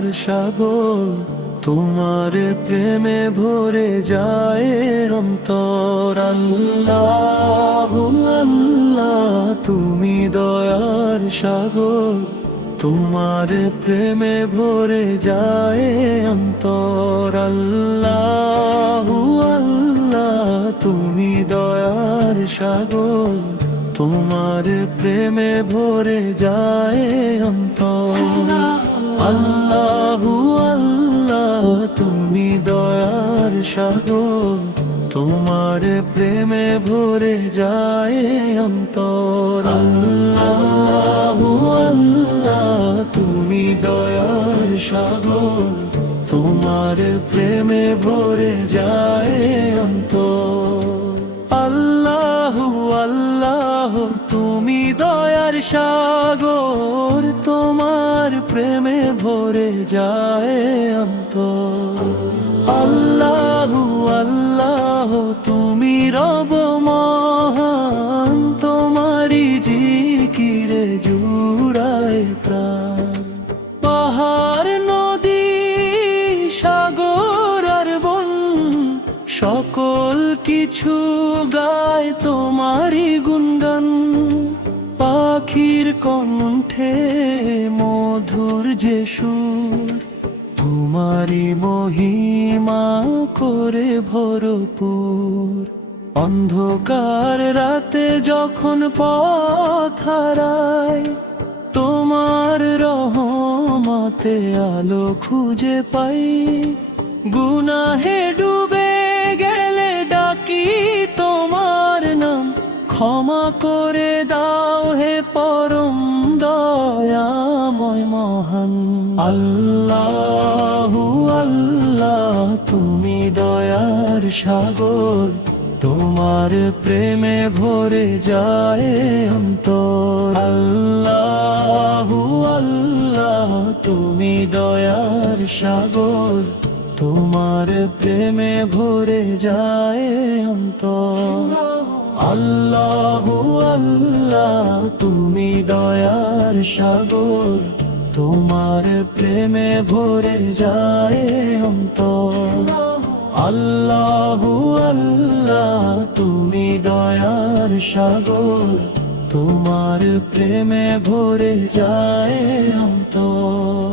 দয়ার সাগর, তোমার প্রেমে ভরে যায় অন্তর। আল্লাহ আল্লাহ তুমি দয়ার সাগর, তোমার প্রেমে ভরে যায় অন্তর। আল্লাহ আল্লাহ তুমি দয়ার সাগর, তোমার প্রেমে ভরে যায় অন্তর। আল্লাহু আল্লাহ তুমি দয়ার সাগর, তোমার প্রেমে ভরে যায় অন্তর। আল্লাহু আল্লাহ তুমি দয়ার সাগর, তোমার প্রেমে ভরে যায় অন্তর। আল্লাহু আল্লাহ তুমি দয়ার সাগর, তোমার প্রেমে ভরে যায় অন্তর। আল্লাহু আল্লাহ তুমি রব মহান, তোমারি জিকিরে জুড়ায় প্রাণ। পাহাড় নদী সাগর আর বন, সকল কিছু গায় তোমারি গুণগান। পাখির কণ্ঠে মধুর যে সুর, তোমারি মহিমা করে ভরপুর। অন্ধকার রাতে যখন পথ হারায়, তোমার রহমতে আলো খুঁজে পাই। গুনাহে ডুবে গেলে ডাকি তোমার নাম, ক্ষমা করে দাও হে পরম দয়াময় মহান। আল্লাহু আল্লাহ তুমি দয়ার সাগর, তোমার প্রেমে ভরে যায় অন্তর। আল্লাহু আল্লাহ তুমি দয়ার সাগর, তোমার প্রেমে ভরে যায় অন্তর। আল্লাহু আল্লাহ তুমি দয়ার সাগর, তোমার প্রেমে ভরে যায় অন্তর। আল্লাহু আল্লাহ তুমি দয়ার সাগর, তোমার প্রেমে ভরে যায় অন্তর।